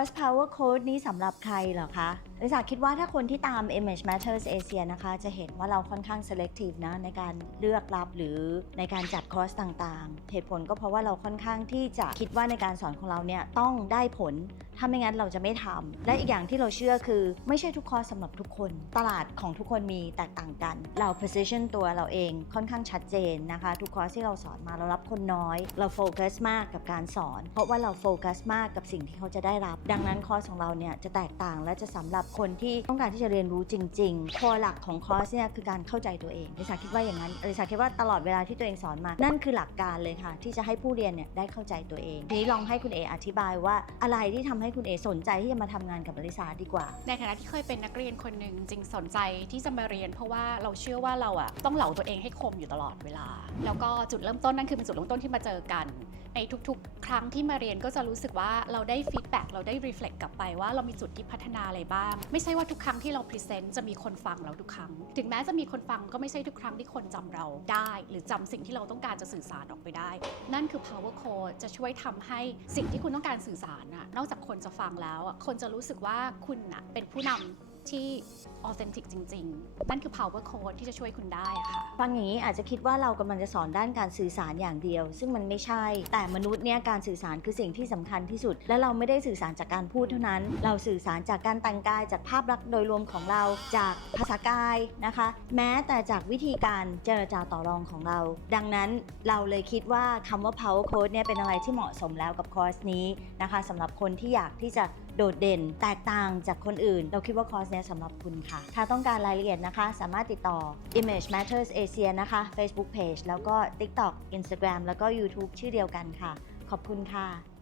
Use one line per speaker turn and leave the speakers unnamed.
Cost Power Code นี้สำหรับใครเหรอคะ ลิสาคิดว่าถ้าคนที่ตาม Image Matters Asia นะคะ จะเห็นว่าเราค่อนข้าง selective นะในการเลือกรับหรือในการจัดคอร์สต่างๆ เหตุผลก็เพราะว่าเราค่อนข้างที่จะคิดว่าในการสอนของเราเนี่ยต้องได้ผล ถ้าไม่งั้นเราจะไม่ทำ และอีกอย่างที่เราเชื่อคือ ไม่ใช่ทุกคอร์สสำหรับทุกคน ตลาดของทุกคนมีแตกต่างกัน เรา position ตัวเราเองค่อนข้างชัดเจนนะคะ ทุกคอร์สที่เราสอนมาเรารับคนน้อย เราโฟกัสมากกับการสอน เพราะว่าเราโฟกัสมากกับสิ่งที่เขาจะได้รับ ดังนั้นคอร์สของเราเนี่ยจะแตกต่างและจะสำหรับคนที่ต้องการที่จะเรียนรู้จริงๆคอหลักของคอร์สเนี่ยคือการเข้าใจตัวเองลิสาคิดว่าอย่างนั้นลิสาคิดว่าตลอดเวลาที่ตัวเองสอนมา นั่นคือหลักการเลยค่ะ ที่จะให้ผู้เรียนเนี่ยได้เข้าใจตัวเอง ทีนี้ลองให้คุณเออธิบายว่าอะไรที่ทำให้คุณเอสนใจที่จะมาทำงานกับบริษัทดีกว่า
ในฐานะที่เคยเป็นนักเรียนคนหนึ่งจริงสนใจที่จะมาเรียน เพราะว่าเราเชื่อว่าเราอะต้องเหล่าตัวเองให้คมอยู่ตลอดเวลา แล้วก็จุดเริ่มต้นนั่นคือเป็นจุดเริ่มต้นที่มาเจอกัน ในทุกๆ ครั้งที่มาเรียนก็จะรู้สึกว่าเราได้ฟีดแบ็กเราได้รีเฟล็กกลับไปว่าเรามีจุดที่พัฒนาอะไรบ้าง ไม่ใช่ว่าทุกครั้งที่เราพรีเซนต์จะมีคนฟังเราทุกครั้ง ถึงแม้จะมีคนฟังก็ไม่ใช่ทุกครั้งที่คนจำเราได้ หรือจำสิ่งที่เราต้องการจะสื่อสารออกไปได้ นั่นคือ power code จะช่วยทำให้สิ่งที่คุณต้องการสื่อสารน่ะนอกจากคนจะฟังแล้วอะคนจะรู้สึกว่าคุณน่ะเป็นผู้นำที่ authentic จริง ๆ นั่นคือ power code ที่จะช่วยคุณได้ค่ะ
ฟังอย่างนี้อาจจะคิดว่าเรากำลังจะสอนด้านการสื่อสารอย่างเดียว ซึ่งมันไม่ใช่ แต่มนุษย์เนี่ยการสื่อสารคือสิ่งที่สำคัญที่สุด และเราไม่ได้สื่อสารจากการพูดเท่านั้น เราสื่อสารจากการแต่งกายจากภาพลักษณ์โดยรวมของเราจากภาษากายนะคะ แม้แต่จากวิธีการเจรจาต่อรองของเรา ดังนั้นเราเลยคิดว่าคำว่า power code เนี่ยเป็นอะไรที่เหมาะสมแล้วกับคอร์สนี้นะคะสำหรับคนที่อยากที่จะ โดดเด่น แตกต่างจากคนอื่น เราคิดว่าคอร์สเนี้ยสำหรับคุณค่ะ ถ้าต้องการรายละเอียดนะคะ สามารถติดต่อ Image Matters Asia นะคะ Facebook Page แล้วก็ TikTok Instagram แล้วก็ YouTube ชื่อเดียวกันค่ะ ขอบคุณค่ะ